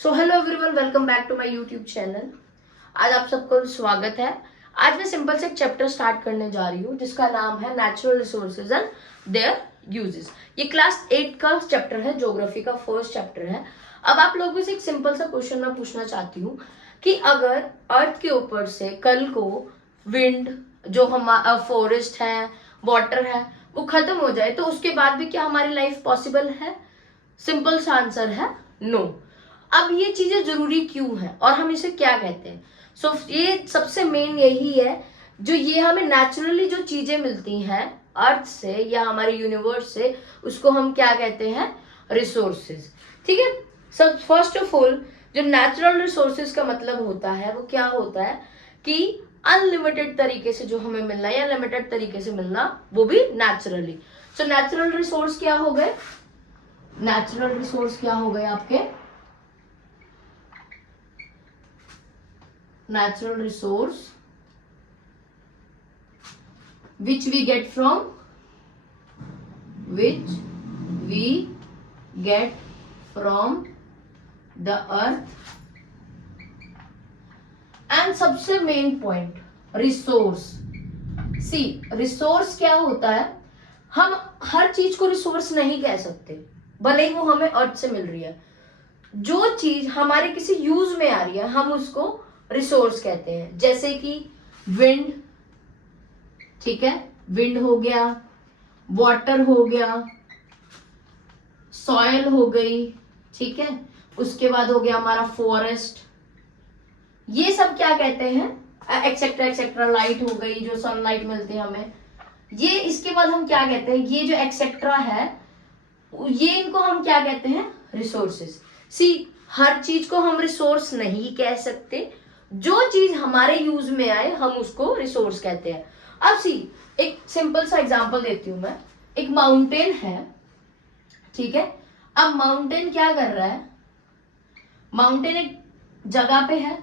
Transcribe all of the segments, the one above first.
So hello everyone, welcome back to my YouTube channel. आज आप सबको स्वागत है। आज मैं सिंपल से एक चैप्टर स्टार्ट करने जा रही हूँ जिसका नाम है natural resources and there uses. ये क्लास 8 का चैप्टर है, ज्योग्राफी का फर्स्ट चैप्टर है। अब आप लोगों से एक सिंपल सा क्वेश्चन मैं पूछना चाहती हूँ कि अगर अर्थ के ऊपर से कल को विंड, जो हमारा फॉरेस्ट है, वाटर है, वो खत्म हो जाए तो उसके बाद भी क्या हमारी लाइफ पॉसिबल है? सिंपल सा आंसर है नो। अब ये चीजें जरूरी क्यों है और हम इसे क्या कहते हैं? ये सबसे मेन यही है, जो ये हमें नेचुरली जो चीजें मिलती हैं अर्थ से या हमारे यूनिवर्स से, उसको हम क्या कहते हैं? रिसोर्सेज। ठीक है। सब फर्स्ट ऑफ ऑल, जो नेचुरल रिसोर्सेज का मतलब होता है वो क्या होता है कि अनलिमिटेड तरीके से जो हमें मिलना या लिमिटेड तरीके से मिलना, वो भी नेचुरली। सो नेचुरल रिसोर्स क्या हो गए? नेचुरल रिसोर्स क्या हो गए आपके? natural resource which we get from the earth। And सबसे मेन पॉइंट, रिसोर्स। सी, रिसोर्स क्या होता है? हम हर चीज को रिसोर्स नहीं कह सकते, भले ही वो हमें अर्थ से मिल रही है। जो चीज हमारे किसी यूज में आ रही है हम उसको रिसोर्स कहते हैं। जैसे कि विंड, ठीक है, विंड हो गया, वाटर हो गया, सॉयल हो गई, ठीक है, उसके बाद हो गया हमारा फॉरेस्ट। ये सब क्या कहते हैं? Etcetera etcetera. लाइट हो गई, जो सनलाइट मिलती है हमें, ये। इसके बाद हम क्या कहते हैं? ये जो एक्सेट्रा है, ये इनको हम क्या कहते हैं? रिसोर्सेज। सी, हर चीज को हम रिसोर्स नहीं कह सकते, जो चीज हमारे यूज में आए हम उसको रिसोर्स कहते हैं। अब सी, एक सिंपल सा एग्जांपल देती हूं मैं। एक माउंटेन है, ठीक है। अब माउंटेन क्या कर रहा है? माउंटेन एक जगह पे है।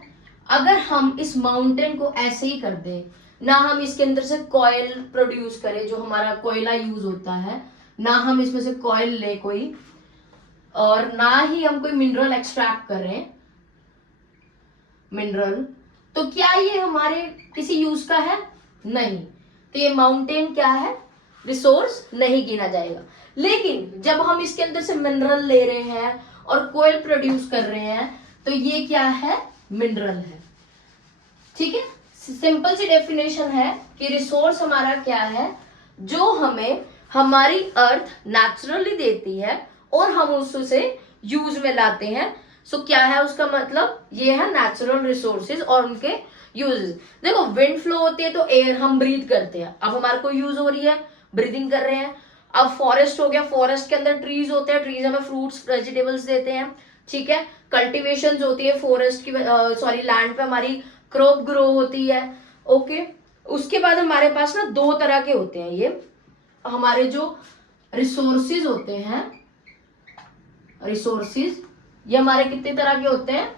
अगर हम इस माउंटेन को ऐसे ही कर दें, ना हम इसके अंदर से कॉयल प्रोड्यूस करें, जो हमारा कोयला यूज होता है, ना हम इसमें से कॉयल ले कोई, और ना ही हम कोई मिनरल एक्सट्रैक्ट करें, मिनरल, तो क्या ये हमारे किसी यूज का है? नहीं। तो ये माउंटेन क्या है? रिसोर्स नहीं गिना जाएगा। लेकिन जब हम इसके अंदर से मिनरल ले रहे हैं और कोयल प्रोड्यूस कर रहे हैं, तो ये क्या है? मिनरल है। ठीक है। सिंपल सी डेफिनेशन है कि रिसोर्स हमारा क्या है? जो हमें हमारी अर्थ नेचुरली देती है और हम उससे यूज में लाते हैं। सो क्या है उसका मतलब? ये है नेचुरल रिसोर्सेज और उनके यूजेस। देखो, विंड फ्लो होती है तो एयर हम ब्रीथ करते हैं, अब हमारे को यूज हो रही है, ब्रीदिंग कर रहे हैं। अब फॉरेस्ट हो गया, फॉरेस्ट के अंदर ट्रीज होते हैं, ट्रीज हमें फ्रूट्स वेजिटेबल्स देते हैं, ठीक है। कल्टीवेशन होती है फॉरेस्ट की, सॉरी लैंड पे हमारी क्रॉप ग्रो होती है, ओके। उसके बाद हमारे पास ना दो तरह के होते हैं ये हमारे जो रिसोर्सेज होते हैं। रिसोर्सेज ये हमारे कितने तरह के होते हैं?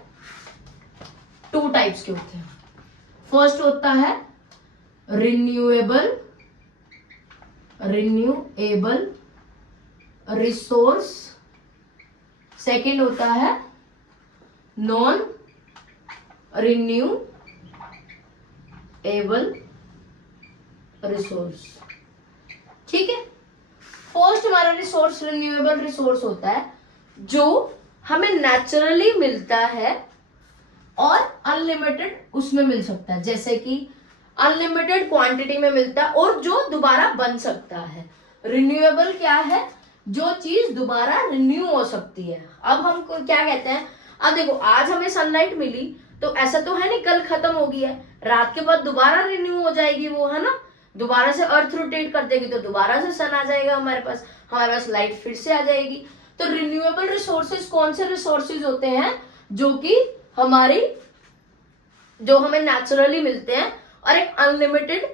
2 टाइप्स के होते हैं। फर्स्ट होता है रिन्यूएबल रिसोर्स, सेकेंड होता है नॉन रिन्यूएबल रिसोर्स। ठीक है। फर्स्ट हमारा रिसोर्स रिन्यूएबल रिसोर्स होता है, जो हमें नेचुरली मिलता है और अनलिमिटेड उसमें मिल सकता है। जैसे कि अनलिमिटेड क्वांटिटी में मिलता है और जो दोबारा बन सकता है। रिन्यूएबल क्या है? जो चीज दोबारा रिन्यू हो सकती है। अब हम क्या कहते हैं? अब देखो, आज हमें सनलाइट मिली तो ऐसा तो है नहीं कल खत्म हो गई है, रात के बाद दोबारा रिन्यू हो जाएगी वो, है ना। दोबारा से अर्थ रोटेट कर देगी तो दोबारा से सन आ जाएगा हमारे पास लाइट फिर से आ जाएगी। तो रिन्यूएबल रिसोर्सेज कौन से रिसोर्सेज होते हैं? जो कि जो हमें नेचुरली मिलते हैं और एक अनलिमिटेड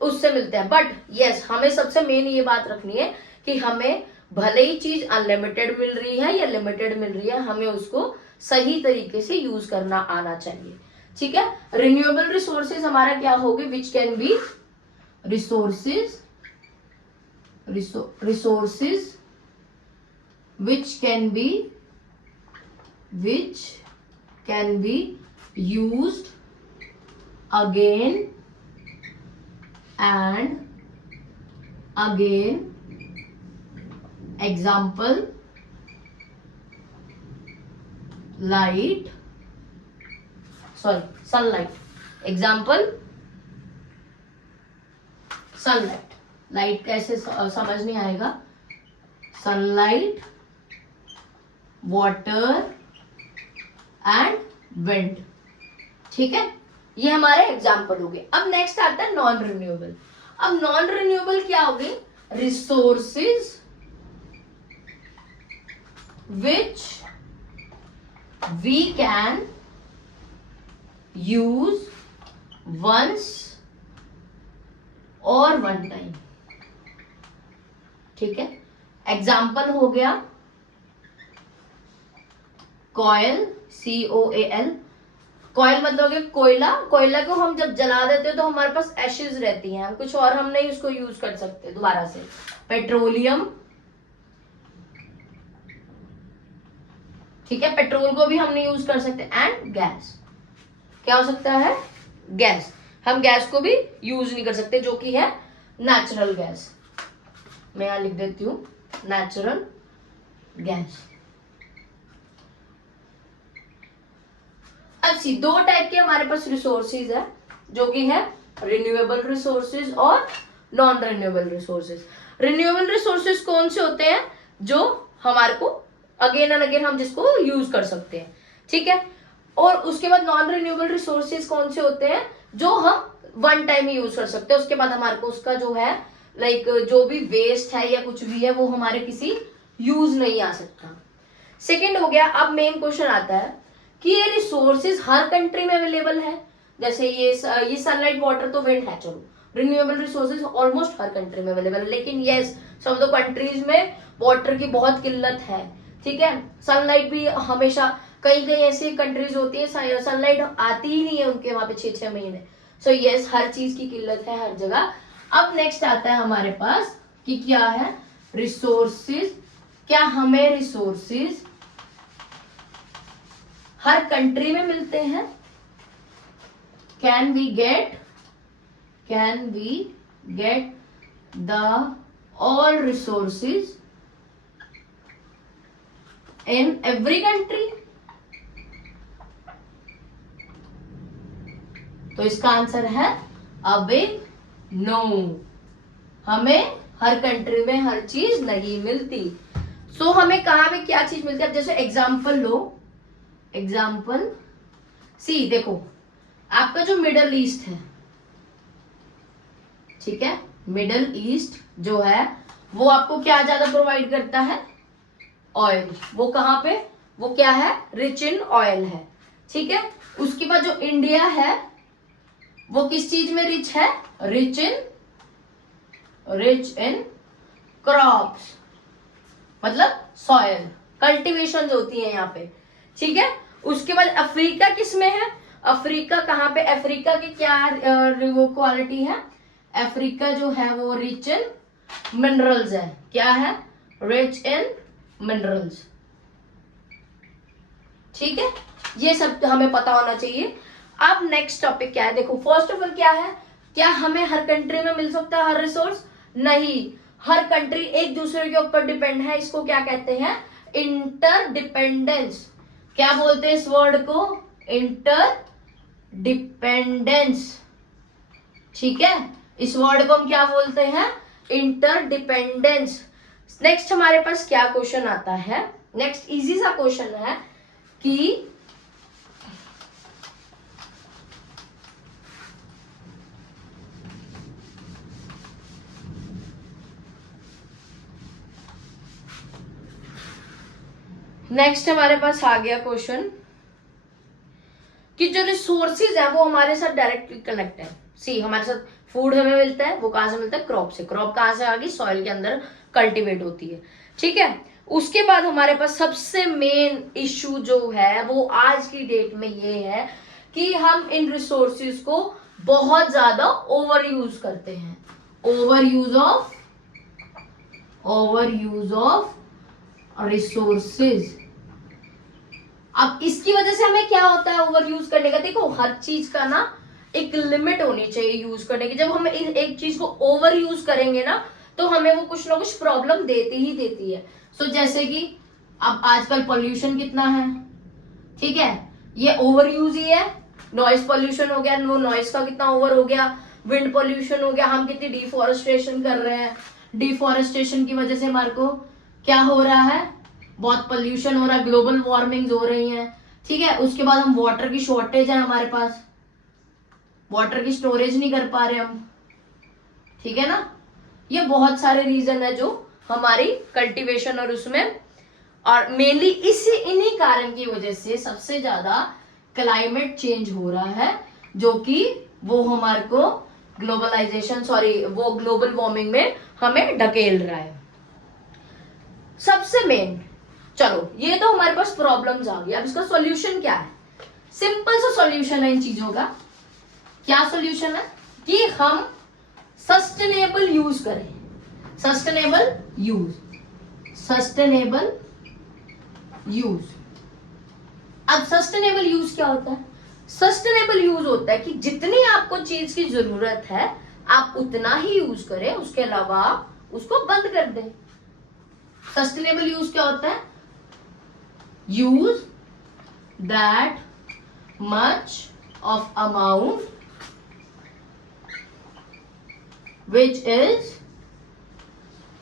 उससे मिलते हैं। बट यस, हमें सबसे मेन ये बात रखनी है कि हमें भले ही चीज अनलिमिटेड मिल रही है या लिमिटेड मिल रही है, हमें उसको सही तरीके से यूज करना आना चाहिए। ठीक है। रिन्यूएबल रिसोर्सेज हमारा क्या होगी? Which can be resources which can be can be used again and again. Example light, sorry sunlight. Example sunlight. Light कैसे समझ नहीं आएगा. Sunlight, water and wind. ठीक है, ये हमारे एग्जाम्पल हो गए. अब नेक्स्ट आता है नॉन रिन्यूएबल. अब नॉन रिन्यूएबल क्या हो गई? Resources which we can use once or one time. ठीक है, एग्जाम्पल हो गया कॉयल, COAL. कॉयल मतलब कि कोयला. कोयला को हम जब जला देते हैं तो हमारे पास एशेज रहती हैं, कुछ और हम नहीं उसको यूज कर सकते दोबारा से. पेट्रोलियम, ठीक है, पेट्रोल को भी हम नहीं यूज कर सकते. एंड गैस, क्या हो सकता है? गैस. हम गैस को भी यूज नहीं कर सकते, जो कि है नेचुरल गैस. मैं यहां लिख देती हूं नेचुरल गैस. अब सी दो टाइप के हमारे पास रिसोर्सेज है, जो कि है रिन्यूएबल रिसोर्सेज और non renewable resources. Renewable resources कौन से होते हैं? जो हमारे को अगेन एंड अगेन हम जिसको यूज कर सकते हैं. ठीक है, और उसके बाद नॉन रिन्यूएबल रिसोर्सेज कौन से होते हैं? जो हम वन टाइम ही यूज कर सकते हैं. उसके बाद हमारे को उसका जो है लाइक जो भी वेस्ट है या कुछ भी है वो हमारे किसी यूज नहीं आ सकता. सेकेंड हो गया. अब मेन क्वेश्चन आता है कि ये रिसोर्सेज हर कंट्री में अवेलेबल है. जैसे ये सनलाइट, वाटर तो विंड है, चलो रिन्यूएबल रिसोर्सेज ऑलमोस्ट हर कंट्री में अवेलेबल है. लेकिन yes, some of the countries में वाटर की बहुत किल्लत है. ठीक है, सनलाइट भी हमेशा, कई कई ऐसी कंट्रीज होती है सनलाइट आती ही नहीं है उनके वहां पे 6-6 महीने. सो यस, हर चीज की किल्लत है हर जगह. अब नेक्स्ट आता है हमारे पास कि क्या है रिसोर्सेज. क्या हमें रिसोर्सेज हर कंट्री में मिलते हैं? Can we get the all resources in every country? तो इसका आंसर है अ बिग नो. हमें हर कंट्री में हर चीज नहीं मिलती. सो हमें कहां पे क्या चीज मिलती है? अब जैसे एग्जाम्पल लो. एग्जाम्पल सी, देखो आपका जो मिडल ईस्ट है, ठीक है, मिडल ईस्ट जो है वो आपको क्या ज्यादा प्रोवाइड करता है? ऑयल. वो कहां पे? वो क्या है? रिच इन ऑयल है. ठीक है, उसके बाद जो इंडिया है वो किस चीज में रिच है? रिच इन क्रॉप्स, मतलब सॉयल, कल्टीवेशन होती है यहाँ पे. ठीक है, उसके बाद अफ्रीका किस में है? अफ्रीका कहाँ पे? अफ्रीका की क्या वो क्वालिटी है? अफ्रीका जो है वो रिच इन मिनरल्स है. क्या है? Rich in minerals. ठीक है, ये सब हमें पता होना चाहिए. अब नेक्स्ट टॉपिक क्या है? देखो फर्स्ट ऑफ ऑल क्या है, क्या हमें हर कंट्री में मिल सकता है हर रिसोर्स? नहीं, हर कंट्री एक दूसरे के ऊपर डिपेंड है. इसको क्या कहते हैं? इंटरडिपेंडेंस. क्या बोलते हैं इस वर्ड को? इंटरडिपेंडेंस. ठीक है, इस वर्ड को हम क्या बोलते हैं? इंटरडिपेंडेंस. नेक्स्ट हमारे पास क्या क्वेश्चन आता है? नेक्स्ट इजी सा क्वेश्चन है कि नेक्स्ट हमारे पास आ गया क्वेश्चन कि जो रिसोर्सेज है वो हमारे साथ डायरेक्टली कनेक्ट है. सी, हमारे साथ फूड हमें मिलता है, वो कहां से मिलता है? क्रॉप से. क्रॉप कहां से आ गई? सॉइल के अंदर कल्टीवेट होती है. ठीक है, उसके बाद हमारे पास सबसे मेन इश्यू जो है वो आज की डेट में ये है कि हम इन रिसोर्सेज को बहुत ज्यादा ओवर यूज करते हैं. Over use of resources. अब इसकी वजह से हमें क्या होता है ओवर यूज करने का, देखो हर चीज का ना एक लिमिट होनी चाहिए यूज करने की। जब हम एक चीज को ओवर यूज करेंगे ना तो हमें वो कुछ ना कुछ प्रॉब्लम देती ही देती है। सो जैसे कि अब आजकल पोल्यूशन कितना है, ठीक है, ये ओवर यूज ही है। नॉइस पोल्यूशन हो गया, वो नॉइस का कितना ओवर हो गया, विंड पोल्यूशन हो गया, हम कितनी डिफॉरेस्टेशन कर रहे हैं, डिफॉरेस्टेशन की वजह से हमारे को क्या हो रहा है, बहुत पोल्यूशन हो रहा है, ग्लोबल वार्मिंग हो रही है, ठीक है। उसके बाद हम वाटर की शॉर्टेज है, हमारे पास वाटर की स्टोरेज नहीं कर पा रहे हम, ठीक है ना। ये बहुत सारे रीजन है जो हमारी कल्टीवेशन और उसमें, और मेनली इसी इन्हीं कारण की वजह से सबसे ज्यादा क्लाइमेट चेंज हो रहा है, जो कि वो हमारे को ग्लोबलाइजेशन वो ग्लोबल वार्मिंग में हमें ढकेल रहा है। सबसे मेन, चलो ये तो हमारे पास प्रॉब्लम्स आ गई। अब इसका सॉल्यूशन क्या है, सिंपल सा सॉल्यूशन है इन चीजों का। क्या सॉल्यूशन है कि हम सस्टेनेबल यूज करें, सस्टेनेबल यूज। अब सस्टेनेबल यूज क्या होता है, सस्टेनेबल यूज होता है कि जितनी आपको चीज की जरूरत है आप उतना ही यूज करें, उसके अलावा उसको बंद कर दें। सस्टेनेबल यूज क्या होता है, use that much of amount which is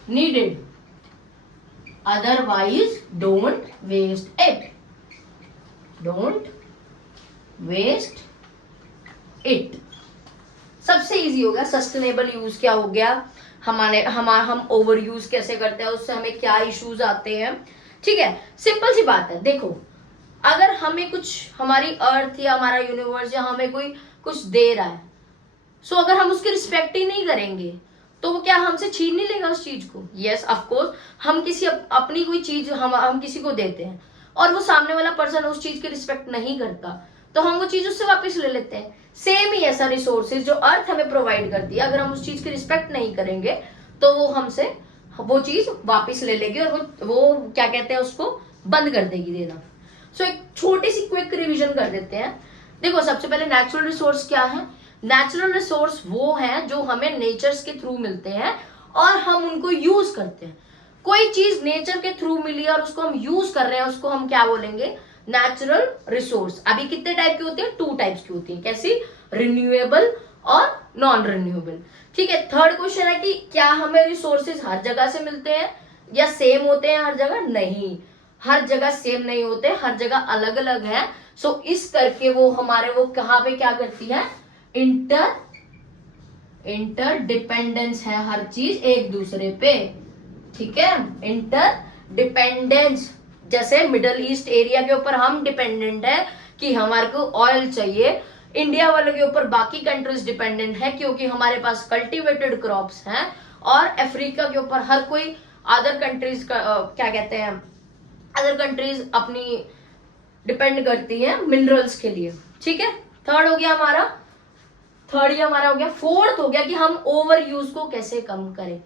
needed, otherwise don't waste it, सबसे इजी हो गया। सस्टेनेबल यूज क्या हो गया, हम ओवर यूज कैसे करते हैं, उससे हमें क्या इश्यूज आते हैं, ठीक है। सिंपल सी बात है, देखो अगर हमें कुछ हमारी अर्थ या हमारा यूनिवर्स या हमें कोई कुछ दे रहा है, सो अगर हम उसकी रिस्पेक्ट ही नहीं करेंगे तो वो क्या हमसे छीन नहीं लेगा उस चीज को। यस ऑफ कोर्स, हम किसी अपनी कोई चीज हम किसी को देते हैं और वो सामने वाला पर्सन उस चीज की रिस्पेक्ट नहीं करता तो हम वो चीज उससे वापस ले लेते हैं। सेम ही ऐसा रिसोर्सेज जो अर्थ हमें प्रोवाइड करती है, अगर हम उस चीज की रिस्पेक्ट नहीं करेंगे तो वो हमसे वो चीज वापस ले लेगी और वो क्या कहते हैं उसको बंद कर देगी देना। सो एक छोटी सी क्विक रिविजन कर देते हैं। देखो सबसे पहले नेचुरल रिसोर्स क्या है, नेचुरल रिसोर्स वो है जो हमें नेचर्स के थ्रू मिलते हैं और हम उनको यूज करते हैं। कोई चीज नेचर के थ्रू मिली और उसको हम यूज कर रहे हैं, उसको हम क्या बोलेंगे, नेचुरल रिसोर्स। अभी कितने टाइप की होती है, 2 टाइप्स की होती है, कैसी, रिन्यूएबल और नॉन रिन्यूएबल, ठीक है। थर्ड क्वेश्चन है कि क्या हमें रिसोर्सेज हर जगह से मिलते हैं या सेम होते हैं हर जगह, नहीं, हर जगह सेम नहीं होते, हर जगह अलग अलग है। सो इस करके वो हमारे वो कहाँ पे क्या करती है, इंटर डिपेंडेंस है हर चीज एक दूसरे पे, ठीक है, इंटर डिपेंडेंस। जैसे मिडल ईस्ट एरिया के ऊपर हम डिपेंडेंट है कि हमारे को ऑयल चाहिए, इंडिया वालों के ऊपर बाकी कंट्रीज डिपेंडेंट है क्योंकि हमारे पास कल्टीवेटेड क्रॉप्स हैं, और अफ्रीका के ऊपर हर कोई अदर कंट्रीज का क्या कहते हैं, अदर कंट्रीज अपनी डिपेंड करती है मिनरल्स के लिए, ठीक है। थर्ड हो गया हमारा, थर्ड ये हमारा हो गया। फोर्थ हो गया कि हम ओवर यूज को कैसे कम करें।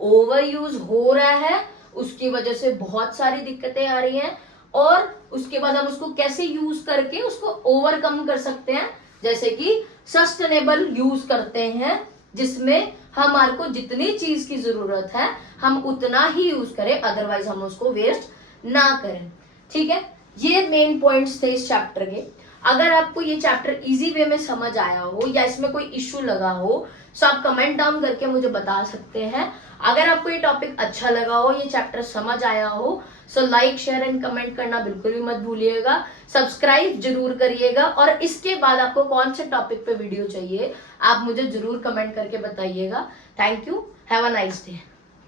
ओवर यूज हो रहा है, उसकी वजह से बहुत सारी दिक्कतें आ रही हैं, और उसके बाद हम उसको कैसे यूज करके उसको ओवरकम कर सकते हैं, जैसे कि सस्टेनेबल यूज करते हैं जिसमें हमारे को जितनी चीज की जरूरत है हम उतना ही यूज करें, अदरवाइज हम उसको वेस्ट ना करें, ठीक है। ये मेन पॉइंट्स थे इस चैप्टर के। अगर आपको ये चैप्टर इजी वे में समझ आया हो या इसमें कोई इश्यू लगा हो तो आप कमेंट डाउन करके मुझे बता सकते हैं। अगर आपको ये टॉपिक अच्छा लगा हो, ये चैप्टर समझ आया हो, so like share and comment करना बिल्कुल भी मत भूलिएगा, सब्सक्राइब जरूर करिएगा, और इसके बाद आपको कौन से टॉपिक पे वीडियो चाहिए आप मुझे जरूर कमेंट करके बताइएगा। Thank you, have a nice day.